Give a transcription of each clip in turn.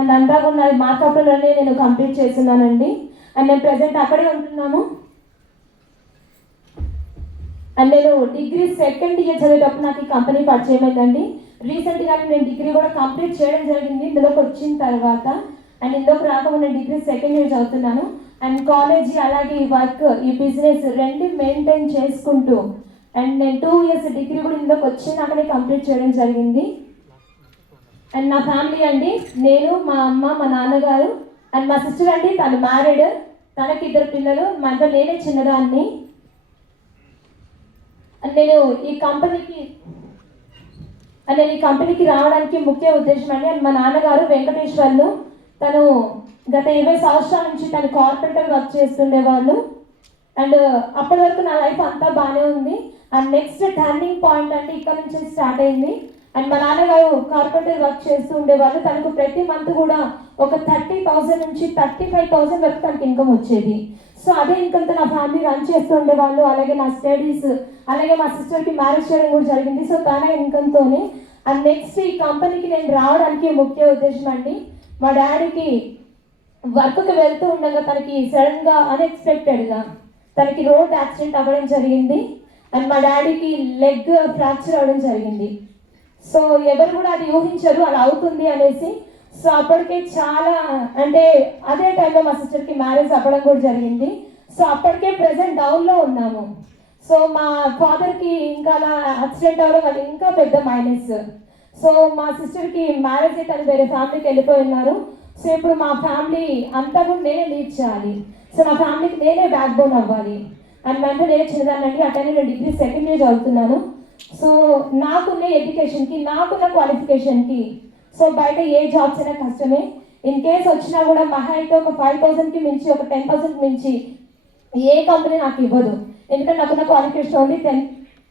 And అంతా కూడా మార్కాపురంలోనే నేను కంప్లీట్ చేస్తున్నానండి. అండ్ నేను ప్రజెంట్ అక్కడే ఉంటున్నాను. అండ్ నేను డిగ్రీ సెకండ్ ఇయర్ చదివేటప్పుడు నాకు ఈ కంపెనీ పరిచయం అయిందండి. రీసెంట్గా నేను డిగ్రీ కూడా కంప్లీట్ చేయడం జరిగింది ఇందులోకి వచ్చిన తర్వాత. అండ్ ఇందులోకి రాకుండా నేను డిగ్రీ సెకండ్ ఇయర్ చదువుతున్నాను. అండ్ కాలేజీ అలాగే ఈ వర్క్ ఈ బిజినెస్ రెండు మెయింటైన్ చేసుకుంటూ అండ్ నేను 2 years డిగ్రీ కూడా ఇందులోకి వచ్చినాకనే కంప్లీట్ చేయడం జరిగింది. అండ్ నా ఫ్యామిలీ అండి, నేను, మా అమ్మ, మా నాన్నగారు అండ్ మా సిస్టర్ అండి, తను మ్యారీడ్, తనకి 2 పిల్లలు, మా ఇంట్లో నేనే చిన్నదాన్ని. అండ్ నేను ఈ కంపెనీకి రావడానికి ముఖ్య ఉద్దేశం అండి. అండ్ మా నాన్నగారు వెంకటేశ్వర్లు, తను గత 20 సంవత్సరాల నుంచి తను కార్పొరేటర్ వర్క్ చేస్తుండేవాళ్ళు. అండ్ అప్పటి వరకు నా లైఫ్ అంతా బాగానే ఉంది. అండ్ నెక్స్ట్ టర్నింగ్ పాయింట్ అంటే ఇక్కడ నుంచి స్టార్ట్ అయింది. అండ్ మా నాన్నగారు కార్పొరేటర్ వర్క్ చేస్తూ ఉండేవాళ్ళు. తనకు ప్రతి మంత్ కూడా ఒక 30,000 నుంచి 35,000 వరకు తనకి ఇన్కమ్ వచ్చేది. సో అదే ఇన్కమ్తో నా ఫ్యామిలీ రన్ చేస్తూ ఉండేవాళ్ళు. అలాగే నా స్టడీస్, అలాగే మా సిస్టర్కి మ్యారేజ్ చేయడం కూడా జరిగింది. సో తన ఇన్కమ్తోనే. అండ్ నెక్స్ట్ ఈ కంపెనీకి నేను రావడానికి ముఖ్య ఉద్దేశం అండి, మా డాడీకి వర్క్కి వెళ్తూ ఉండగా తనకి సడన్గా అన్ఎక్స్పెక్టెడ్గా తనకి రోడ్ యాక్సిడెంట్ అవ్వడం జరిగింది. అండ్ మా డాడీకి లెగ్ ఫ్రాక్చర్ అవ్వడం జరిగింది. సో ఎవరు కూడా అది ఊహించరు అలా అవుతుంది అనేసి. సో అప్పటికే చాలా అంటే అదే టైంలో మా సిస్టర్కి మ్యారేజ్ అవ్వడం కూడా జరిగింది. సో అప్పటికే ప్రెసెంట్ డౌన్లో ఉన్నాము. సో మా ఫాదర్కి ఇంకా అలా యాక్సిడెంట్ అవ్వడం అది ఇంకా పెద్ద మైనస్. సో మా సిస్టర్కి మ్యారేజ్ అయితే తను వేరే ఫ్యామిలీకి వెళ్ళిపోయి ఉన్నారు. సో ఇప్పుడు మా ఫ్యామిలీ అంతా కూడా నేనే లీడ్ చేయాలి. సో నా ఫ్యామిలీకి నేనే బ్యాక్ బోన్ అవ్వాలి. అండ్ అంటే నేనే చిన్నదానండి. అట్టనే నేను డిగ్రీ సెకండ్ ఇయర్ చదువుతున్నాను. సో నాకున్న ఎడ్యుకేషన్కి, నాకున్న క్వాలిఫికేషన్కి సో బయట ఏ జాబ్స్ అయినా కష్టమే. ఇన్ కేస్ వచ్చినా కూడా మహా అయితే ఒక 5,000కి మించి, ఒక 10,000కి మించి ఏ కంపెనీ నాకు ఇవ్వదు. ఎందుకంటే నాకున్న క్వాలిఫికేషన్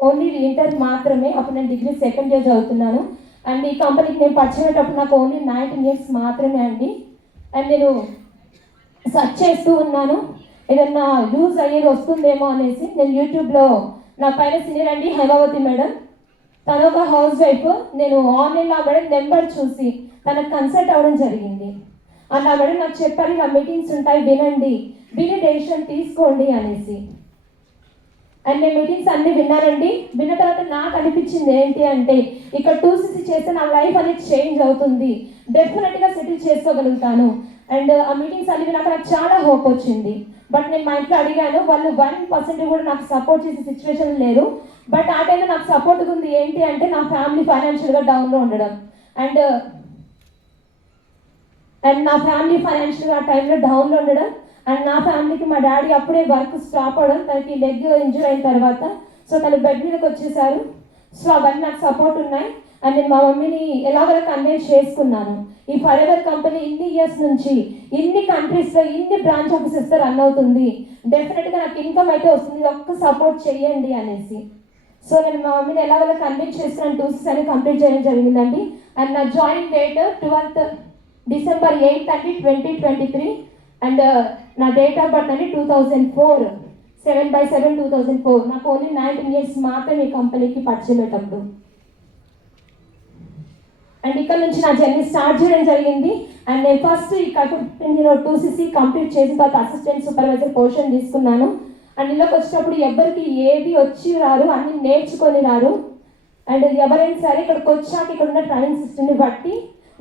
ఓన్లీ ఇంటర్ మాత్రమే. అప్పుడు నేను డిగ్రీ సెకండ్ ఇయర్ చదువుతున్నాను. అండ్ ఈ కంపెనీకి నేను పరిచయమైనప్పుడు నాకు ఓన్లీ 19 years మాత్రమే అండి. అండ్ నేను సెర్చ్ చేస్తూ ఉన్నాను ఏదన్నా యూజ్ అయ్యేది వస్తుందేమో అనేసి. నేను యూట్యూబ్లో నా పైన సీనియర్ అండి హైమావతి మేడం, తను ఒక హౌస్ వైఫ్. నేను ఆన్లైన్లో ఆ మేడం నెంబర్ చూసి తనకు కన్సల్ట్ అవ్వడం జరిగింది. అండ్ ఆ మేడం నాకు చెప్పారు, నా మీటింగ్స్ ఉంటాయి వినండి, విని డెసిషన్ తీసుకోండి అనేసి. అండ్ నేను మీటింగ్స్ అన్నీ విన్నానండి. విన్న తర్వాత నాకు అనిపించింది ఏంటి అంటే ఇక్కడ 2cc చేస్తే నా లైఫ్ అనేది చేంజ్ అవుతుంది, డెఫినెట్గా సెటిల్ చేసుకోగలుగుతాను. అండ్ ఆ మీటింగ్స్ అన్ని విన్నాక నాకు చాలా హోప్ వచ్చింది. బట్ నేను మా ఇంట్లో అడిగాను, వాళ్ళు 1% కూడా నాకు సపోర్ట్ చేసే సిచ్యువేషన్ లేరు. బట్ ఆ టైంలో నాకు సపోర్ట్గా ఉంది ఏంటి అంటే నా ఫ్యామిలీ ఫైనాన్షియల్గా డౌన్లో ఉండడం. అండ్ నా ఫ్యామిలీ ఫైనాన్షియల్గా ఆ టైంలో డౌన్లో ఉండడం. అండ్ నా ఫ్యామిలీకి మా డాడీ అప్పుడే వర్క్ స్టాప్ అవ్వడం, తనకి లెగ్ ఇంజూర్ అయిన తర్వాత. సో తను బెడ్ మీదకి వచ్చేసారు. సో అవన్నీ నాకు సపోర్ట్ ఉన్నాయి. అండ్ నేను మా మమ్మీని ఎలాగోలా కన్విన్స్ చేసుకున్నాను. ఈ ఫరెవర్ కంపెనీ ఇన్ని ఇయర్స్ నుంచి ఇన్ని కంట్రీస్లో ఇన్ని బ్రాంచ్ ఆఫీసెస్తో రన్ అవుతుంది, డెఫినెట్గా నాకు ఇన్కమ్ అయితే వస్తుంది, ఒక్క సపోర్ట్ చేయండి అనేసి. సో నేను మా మమ్మీని ఎలాగోలా కన్విన్స్ చేసుకున్నాను. 2cc అని కంప్లీట్ చేయడం జరిగిందండి. అండ్ నా join date 12th December 8th అండి 2023. అండ్ నా డేట్ ఆఫ్ బర్త్ అండి 2004, 7/7/2004. నాకు ఓన్లీ 19 years మాత్రమే ఈ కంపెనీకి పరిచయమేటప్పుడు. అండ్ ఇక్కడ నుంచి నా జర్నీ స్టార్ట్ చేయడం జరిగింది. అండ్ నేను ఫస్ట్ ఈ కంపెనీలో 2cc కంప్లీట్ చేసిన తర్వాత అసిస్టెంట్ సూపర్వైజర్ పొజిషన్ తీసుకున్నాను. అండ్ ఇందులోకి వచ్చేటప్పుడు ఎవరికి ఏది వచ్చి రారు, అన్ని నేర్చుకొని రారు. అండ్ ఎవరైనా సరే ఇక్కడికి వచ్చాక ఇక్కడ ఉన్న ట్రైనింగ్ సిస్టమ్ని బట్టి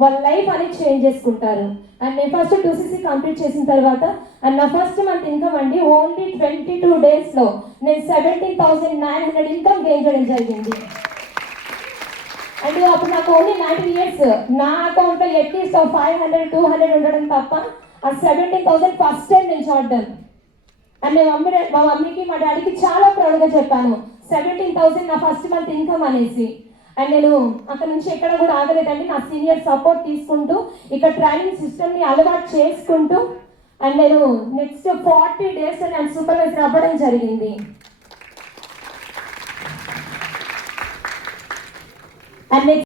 వాళ్ళ లైఫ్ అనేది చేంజ్ చేసుకుంటారు. అండ్ నేను ఫస్ట్ 2cc కంప్లీట్ చేసిన తర్వాత అండ్ నా ఫస్ట్ మంత్ ఇన్కమ్ అండి ఓన్లీ 22 daysలో నేను 17,900 ఇన్కమ్ గెయిన్ చేయడం జరిగింది. అండ్ అప్పుడు నాకు ఓన్లీ 19 years, నా అకౌంట్లో అట్లీస్ట్ 500, 200 ఉండడం తప్ప ఆ 17,000 ఫస్ట్ టైం నేను చూడడం. అండ్ మా మమ్మీకి మా డాడీకి చాలా ప్రౌడ్గా చెప్పాను 17,000 నా ఫస్ట్ మంత్ ఇన్కమ్ అనేసి. అండ్ నేను అక్కడ నుంచి ఎక్కడ కూడా ఆగలేదండి. నా సీనియర్ సపోర్ట్ తీసుకుంటూ ఇక్కడ ట్రైనింగ్ సిస్టమ్ని అలవాటు చేసుకుంటూ అండ్ నేను నెక్స్ట్ 40 days నేను సూపర్వైజర్ అవ్వడం జరిగింది. And next